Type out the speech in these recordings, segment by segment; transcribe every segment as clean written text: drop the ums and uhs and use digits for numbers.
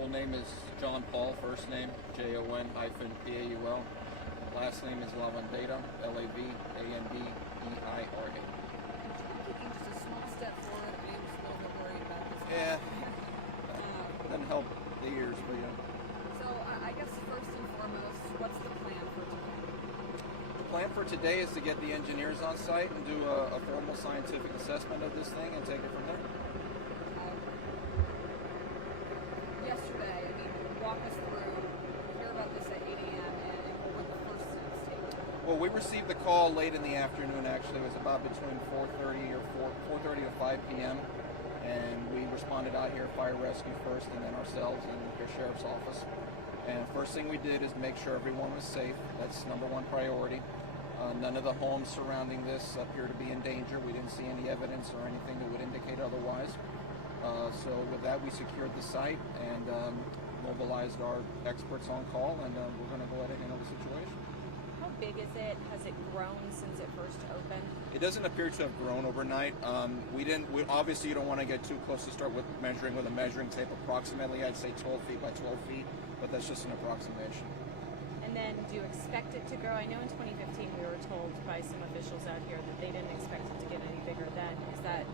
full name is John Paul, first name Jon-Paul, last name is Lavandera, Lavandera. Taking just a small step forward, I'm a little bit worried about this. Yeah, doesn't help the ears, but yeah. So I guess first and foremost, what's the plan for today? The plan for today is to get the engineers on site and do a formal scientific assessment of this thing and take it from there. Yesterday, walk us through, hear about this at 8 a.m. and what were the first steps taken? Well, we received the call late in the afternoon. Actually, it was about between 4:30 to 5 p.m. And we responded out here, fire rescue first, and then ourselves and the sheriff's office. And first thing we did is make sure everyone was safe. That's number one priority. None of the homes surrounding this appear to be in danger. We didn't see any evidence or anything that would indicate otherwise. So with that, we secured the site and mobilized our experts on call, and we're going to go ahead and handle the situation. How big is it? Has it grown since it first opened? It doesn't appear to have grown overnight. Obviously, you don't want to get too close to start with measuring with a measuring tape. Approximately, I'd say 12 feet by 12 feet, but that's just an approximation. And then, do you expect it to grow? I know in 2015 we were told by some officials out here that they didn't expect it to get any bigger then. Is that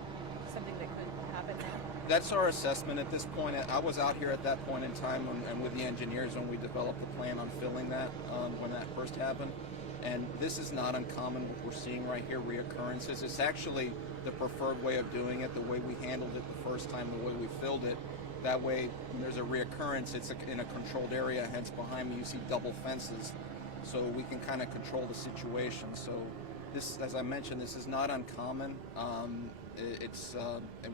something that could happen now? That's our assessment at this point. I was out here at that point in time and with the engineers when we developed the plan on filling that when that first happened. And this is not uncommon. What we're seeing right here, reoccurrences. It's actually the preferred way of doing it, the way we handled it the first time, the way we filled it. That way, when there's a reoccurrence, it's in a controlled area. Hence, behind me, you see double fences. So we can kind of control the situation. So this, as I mentioned, this is not uncommon.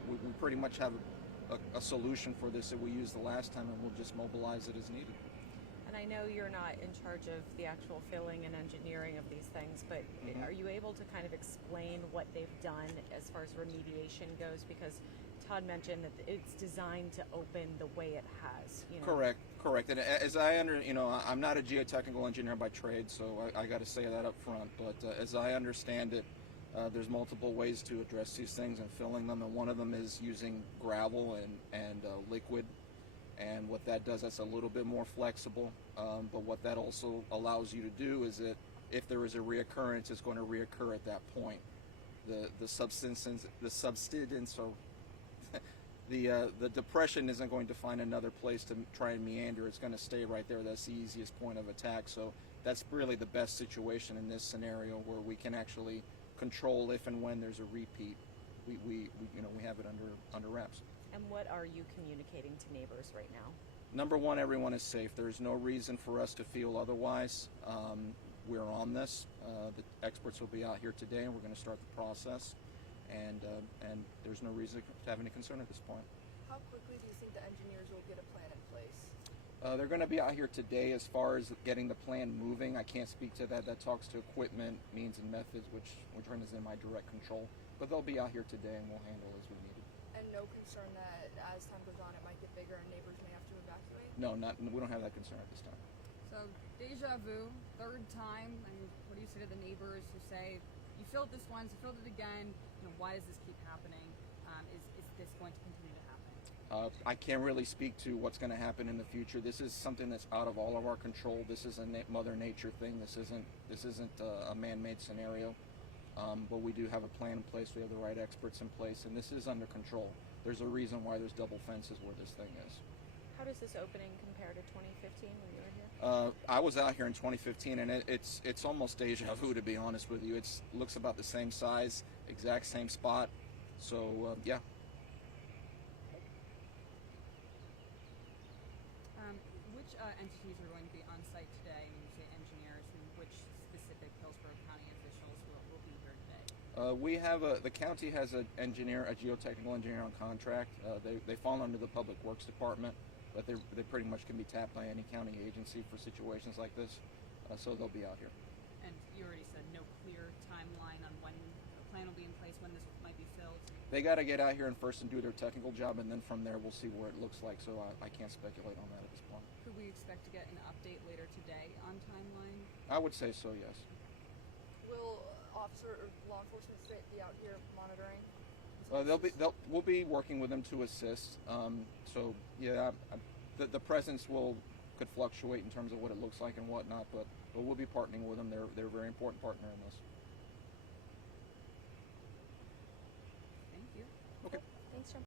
We pretty much have a solution for this that we used the last time, and we'll just mobilize it as needed. And I know you're not in charge of the actual filling and engineering of these things, but are you able to kind of explain what they've done as far as remediation goes? Because Todd mentioned that it's designed to open the way it has. Correct. And as I'm not a geotechnical engineer by trade, so I got to say that up front. But as I understand it, there's multiple ways to address these things and filling them, and one of them is using gravel and liquid. And what that does, that's a little bit more flexible. But what that also allows you to do is that if there is a reoccurrence, it's going to reoccur at that point. The depression isn't going to find another place to try and meander. It's going to stay right there. That's the easiest point of attack. So that's really the best situation in this scenario where we can actually control if and when there's a repeat. We have it under wraps. And what are you communicating to neighbors right now? Number one, everyone is safe. There's no reason for us to feel otherwise. We're on this. The experts will be out here today, and we're going to start the process. And there's no reason to have any concern at this point. How quickly do you think the engineers will get a plan in place? They're going to be out here today. As far as getting the plan moving, I can't speak to that. That talks to equipment, means, and methods, which is in my direct control. But they'll be out here today, and we'll handle as we need it. And no concern that as time goes on, it might get bigger and neighbors may have to evacuate? No, we don't have that concern at this time. So, deja vu, third time. What do you say to the neighbors who say, you filled this once, you filled it again, why does this keep happening? Is this going to continue to happen? I can't really speak to what's going to happen in the future. This is something that's out of all of our control. This is a Mother Nature thing. This isn't a man-made scenario. But we do have a plan in place. We have the right experts in place, and this is under control. There's a reason why there's double fences where this thing is. How does this opening compare to 2015 when you were here? I was out here in 2015, and it's almost deja vu, to be honest with you. It looks about the same size, exact same spot. So, yeah. Which entities are going to be on site today? When you say engineers, and which specific Hillsborough County officials will be here today? We have the county has a geotechnical engineer on contract. They fall under the Public Works Department, but they pretty much can be tapped by any county agency for situations like this. So they'll be out here. And you already said no clear timeline on when the plan will be in place, when this might be filled. They got to get out here and first and do their technical job, and then from there we'll see where it looks like. So I can't speculate on that at this point. Could we expect to get an update later today on timeline? I would say so, yes. Will officer or law enforcement be out here monitoring? We'll be working with them to assist. So yeah, the presence could fluctuate in terms of what it looks like and whatnot, but we'll be partnering with them. They're a very important partner in this.